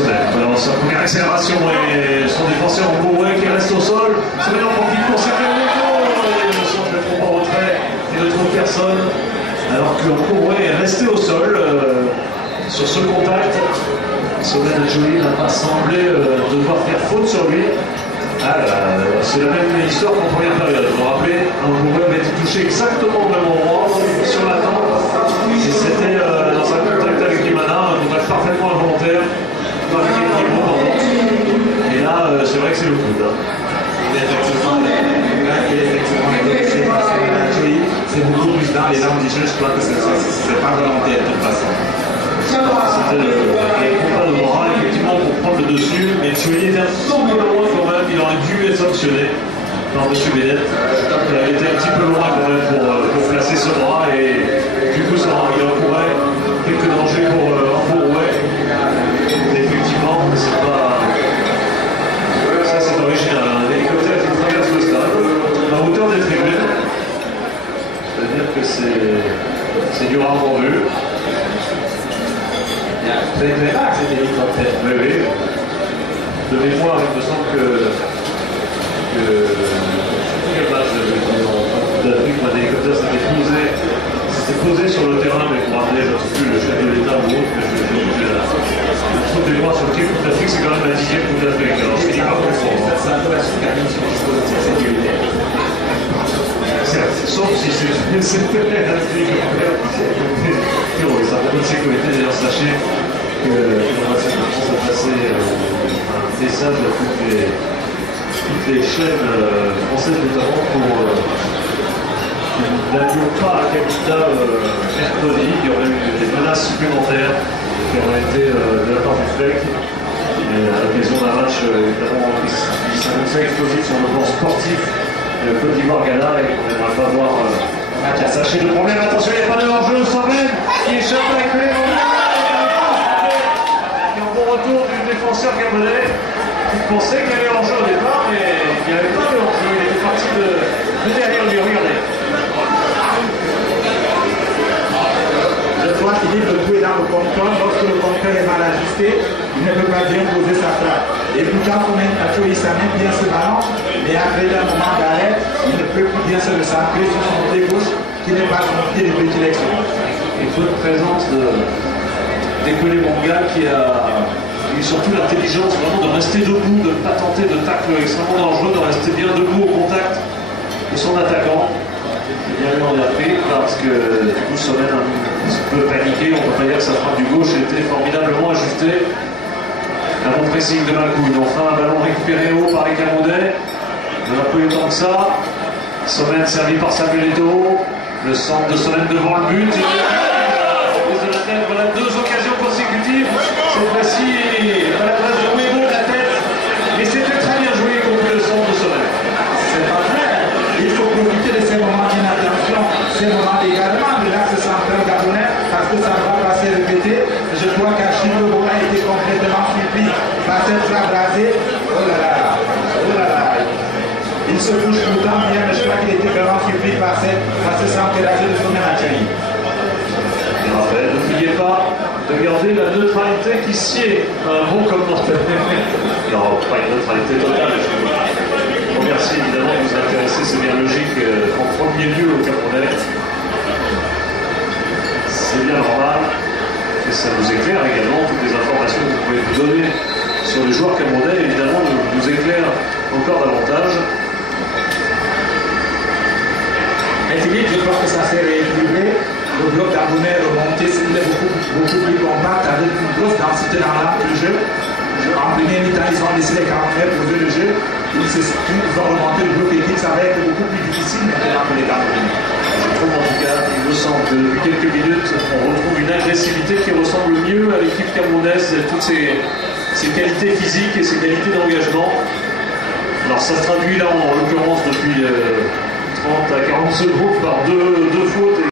Sommet. Alors, sa première accélération et son défenseur en Bourouet qui reste au sol. Sommet en profite pour s'éclairer le tour. Et le centre ne prend pas en retrait et ne trouve personne. Alors que Bourouet est resté au sol sur ce contact. Sommet de Joly n'a pas semblé devoir faire faute sur lui. C'est la même histoire qu'en première période. Vous vous rappelez, Bourouet avait été touché exactement au même endroit sur la tempe. Et c'était dans un contact avec Imana, un contact parfaitement involontaire. Et là, c'est vrai que c'est le coup. C'est beaucoup plus dans les langues du jeu, je crois que c'est pas volontaire de toute façon. C'était le combat de Morin, effectivement, pour prendre le dessus, mais Joly était un peu loin quand même, il aurait dû être sanctionné par M. Bénet. Il avait été un petit peu loin quand même pour placer ce bras, et du coup, ça il encourait quelques dangers pour Bourouet. Effectivement, c'est pas. Ça, c'est original. Un hélicoptère qui traverse le stade, à hauteur des tribunes. C'est-à-dire que c'est du rarement vu. Très très rare cet hélicoptère. Oui, oui. De mémoire, il me semble que quel match d'Afrique, un hélicoptère s'était posé sur le terrain, mais pour ramener, je ne sais plus, le chef de l'État ou autre, mais le truc de mémoire sur lequel Coupe d'Afrique, c'est quand même la 10e Coupe d'Afrique. Alors, ce qui n'est pas confondre. Ça doit être une sur le dispositif sécuritaire. Sauf si c'est un hélicoptère. Ça a beaucoup de sécurité, d'ailleurs, sachez que va se passer un message à toutes les chaînes françaises, notamment pour n'allions pas à Capita mercredi. Il y aurait eu des menaces supplémentaires qui auraient été de la part du FLEC. Et à l'occasion d'un match, évidemment, qui s'annonçait explosif sur le plan sportif de Côte d'Ivoire-Ghana, et qu'on n'aimerait pas voir. Sachez le problème, attention, il n'y a pas de hors-jeu, Sommet qui échappe à la clé. Et en bon retour du défenseur gabonais qui pensait qu'il y avait hors-jeu au départ, mais il n'y avait pas de hors-jeu, il était parti de derrière lui, regardez. Je crois qu'il dit de jouer dans le compteur. Lorsque le compteur est mal ajusté, il ne peut pas bien poser sa frappe. Et pourtant, quand même, il s'amène bien ce ballon, mais après un moment d'arrêt, il ne peut plus bien se recentrer sur son pied gauche, qui n'est pas son pied de prédilection. Il faut une présence d'Ekwele Monga qui a eu surtout l'intelligence vraiment de rester debout, de ne pas tenter de tacle extrêmement dangereux, de rester bien debout au contact de son attaquant. Il y a eu en Afrique parce que du coup Sommet un petit peu paniqué, on ne peut pas dire que sa frappe du gauche était formidablement ajustée. Un bon pressing de Malkoun, enfin un ballon récupéré haut par les Camerounais. Il n'a pas eu le temps que ça. Sommet servi par Samuel Eto'o. Le centre de Sommet devant le but. De la tête, voilà deux occasions consécutives. Cette fois-ci, à la place de Ouégo de la tête. Et c'était très bien joué contre le centre de Sommet. C'est pas vrai. Il faut profiter de ces moments d'inattention, ces moments d'égarement de l'axe central gabonais, parce que ça va pas se répéter. Je crois qu'Achille a été complètement surpris par cette frappe rasée. Oh là là, oh là là. Il se touche pourtant bien, mais je crois qu'il était vraiment surpris par ce centre rasé de son Achille. Et Raphaël, n'oubliez pas de garder la neutralité qui sied à un bon commentaire. Non, pas une neutralité totale. Je vous remercie évidemment de vous intéresser, c'est bien logique, en premier lieu au Camerounais. C'est bien normal. Et ça nous éclaire également toutes les informations que vous pouvez nous donner sur les joueurs camerounais, évidemment, nous éclaire encore davantage. Mais Philippe, je crois que ça s'est rééquilibré. Le bloc gabonais remonté, c'était beaucoup plus compact, avec une grosse densité dans l'arme de jeu. En premier mi-temps, ils ont laissé les Camerounais poser le jeu. Ils ont remonté le bloc équipe, ça va être beaucoup plus difficile maintenant pour les Camerounais. Je trouve en tout cas, il me semble que depuis quelques minutes, on retrouve une agressivité qui ressemble mieux à l'équipe camerounaise, toutes ses qualités physiques et ses qualités d'engagement. Alors ça se traduit là en l'occurrence depuis 30 à 40 secondes par deux fautes.